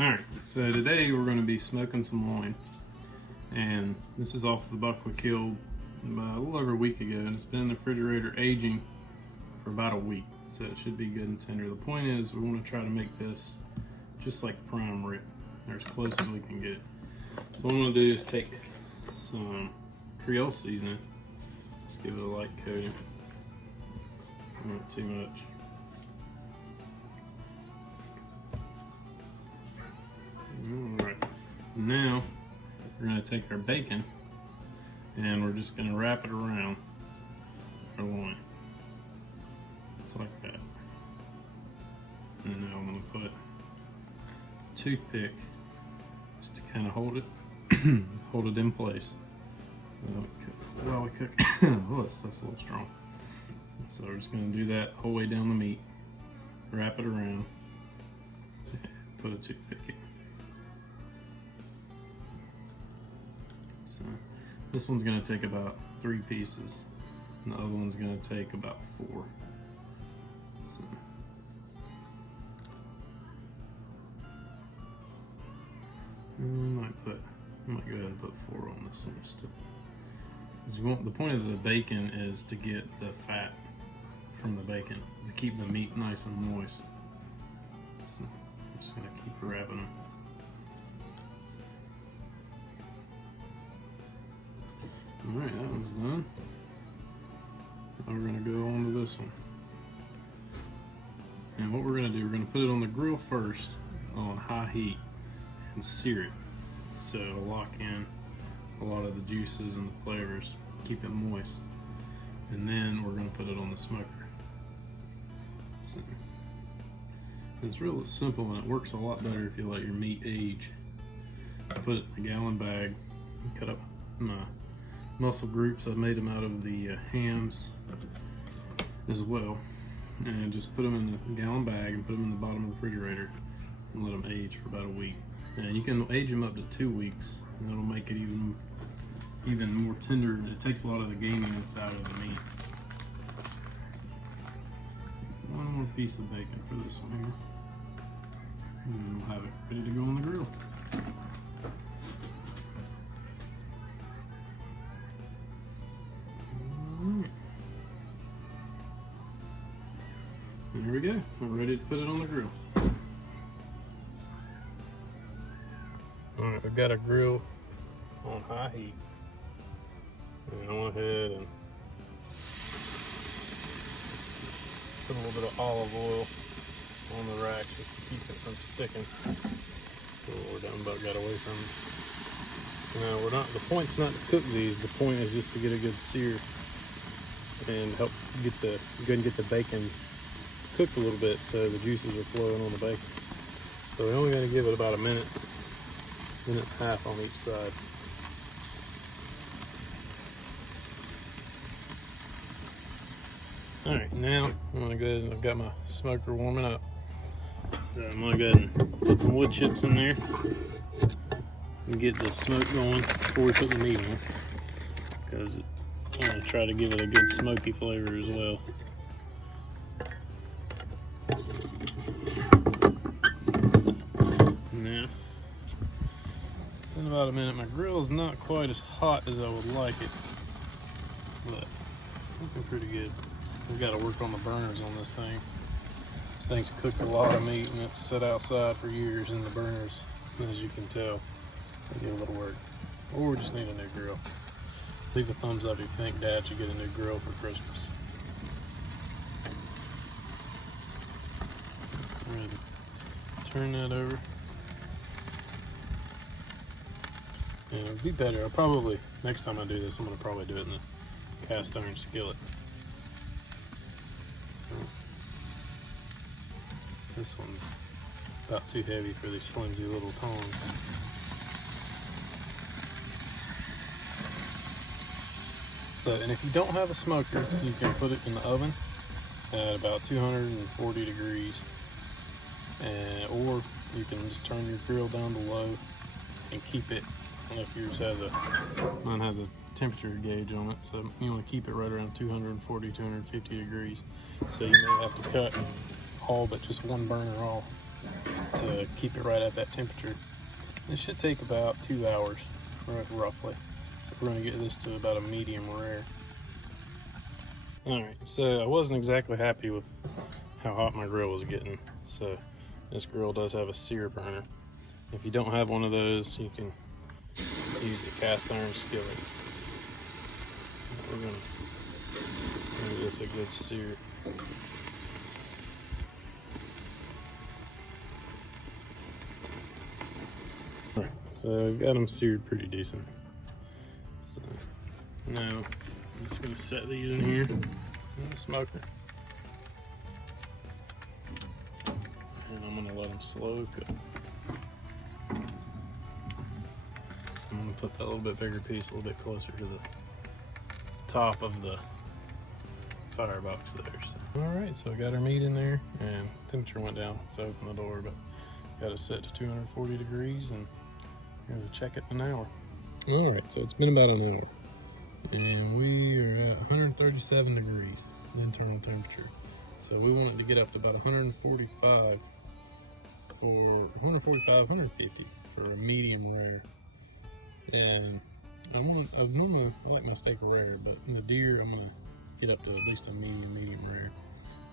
Alright, so today we're going to be smoking some loin. And this is off the buck we killed a little over a week ago, and it's been in the refrigerator aging for about a week. So it should be good and tender. The point is we want to try to make this just like prime rib, or as close as we can get. So what I'm going to do is take some Creole seasoning. Just give it a light coating. Not too much. Alright, now we're going to take our bacon and we're just going to wrap it around our loin. Just like that. And now I'm going to put a toothpick just to kind of hold it in place while we cook. Oh, that stuff's a little strong. So we're just going to do that the whole way down the meat. Wrap it around. Put a toothpick in. So this one's going to take about 3 pieces, and the other one's going to take about 4. So I might go ahead and put 4 on this one still. The point of the bacon is to get the fat from the bacon, to keep the meat nice and moist. So I'm just going to keep wrapping them. Alright, that one's done. Now we're going to go on to this one. And what we're going to do, we're going to put it on the grill first on high heat and sear it. So it'll lock in a lot of the juices and the flavors, keep it moist. And then we're going to put it on the smoker. So it's real simple, and it works a lot better if you let your meat age. Put it in a gallon bag, cut up my muscle groups. I've made them out of the hams as well, and just put them in a gallon bag and put them in the bottom of the refrigerator and let them age for about a week. And you can age them up to 2 weeks, and that'll make it even more tender. It takes a lot of the gaminess out of the meat. One more piece of bacon for this one here, and then we'll have it ready to go on the grill. And here we go. We're ready to put it on the grill. Alright, we've got our grill on high heat. And I went ahead and put a little bit of olive oil on the rack just to keep it from sticking. So we're done about got away from it. So now the point's not to cook these, the point is just to get a good sear and help get the bacon cooked a little bit so the juices are flowing on the bacon. So we're only going to give it about a minute and a half on each side. Alright, now I'm going to go ahead and I've got my smoker warming up. So I'm going to go ahead and put some wood chips in there and get the smoke going before we put the meat on, because I'm going to try to give it a good smoky flavor as well. In about a minute. My grill is not quite as hot as I would like it, but looking pretty good. We've got to work on the burners on this thing. This thing's cooked a lot of meat, and it's set outside for years in the burners, as you can tell. They need a little work, or we just need a new grill. Leave a thumbs up if you think Dad should get a new grill for Christmas. So I'm ready to turn that over. And it would be better. I'll probably, next time I do this, I'm going to probably do it in the cast iron skillet. So, this one's about too heavy for these flimsy little tongs. So, and if you don't have a smoker, you can put it in the oven at about 240 degrees. Or you can just turn your grill down to low and keep it. If yours mine has a temperature gauge on it, so you want to keep it right around 240, 250 degrees. So you may have to cut all but just one burner off to keep it right at that temperature. This should take about 2 hours, roughly. We're going to get this to about a medium rare. Alright, so I wasn't exactly happy with how hot my grill was getting. So this grill does have a sear burner. If you don't have one of those, you can use the cast iron skillet. We're going to give this a good sear. Alright, so I've got them seared pretty decent. So now I'm just going to set these in here in the smoker. And I'm going to let them slow cook. I'm going to put that little bit bigger piece a little bit closer to the top of the firebox there. So. Alright, so I got our meat in there and temperature went down, so I opened the door, but got it set to 240 degrees and we're going to check it in an hour. Alright, so it's been about an hour and we are at 137 degrees the internal temperature. So we want it to get up to about 145 for 150 for a medium rare. And I like my steak rare, but in the deer I'm gonna get up to at least a medium rare.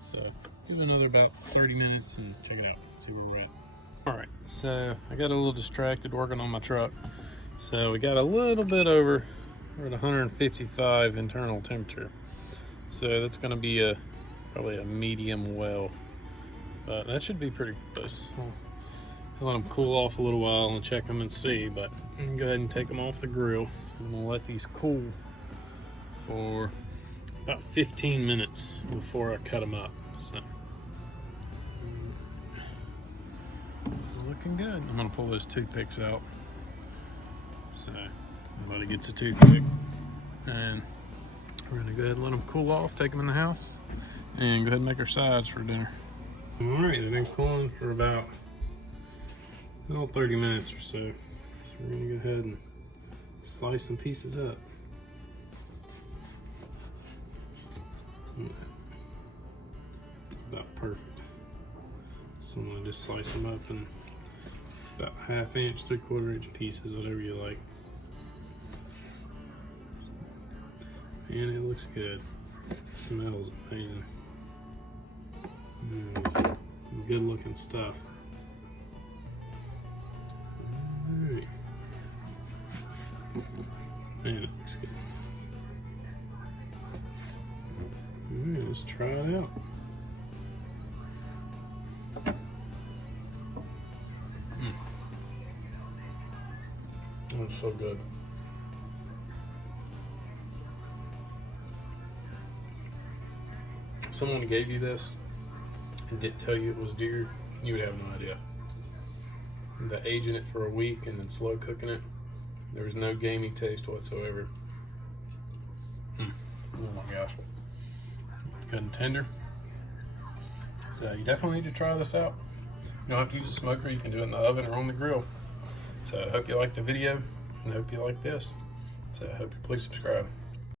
So give it another about 30 minutes and check it out, see where we're at. Alright, so I got a little distracted working on my truck. So we got a little bit over, we're at 155 internal temperature. So that's gonna be probably a medium well. But that should be pretty close. I'll let them cool off a little while and check them and see, but I'm gonna go ahead and take them off the grill. I'm gonna let these cool for about 15 minutes before I cut them up. So looking good. I'm gonna pull those toothpicks out. So everybody gets a toothpick, and we're gonna go ahead and let them cool off, take them in the house, and go ahead and make our sides for dinner. All right, they've been cooling for about 30 minutes or so. So we're gonna go ahead and slice some pieces up. It's about perfect. So I'm gonna just slice them up in about 1/2 inch, 3/4 inch pieces, whatever you like. And it looks good. It smells amazing. Some good looking stuff. Alright. Man, it looks good. Alright, let's try it out. Oh, it's so good. If someone gave you this and didn't tell you it was deer, you would have no idea. The aging it for a week and then slow cooking it, there was no gamey taste whatsoever. Oh my gosh. Good and tender. So you definitely need to try this out. You don't have to use a smoker, you can do it in the oven or on the grill. So I hope you liked the video and I hope you like this. So I hope you please subscribe.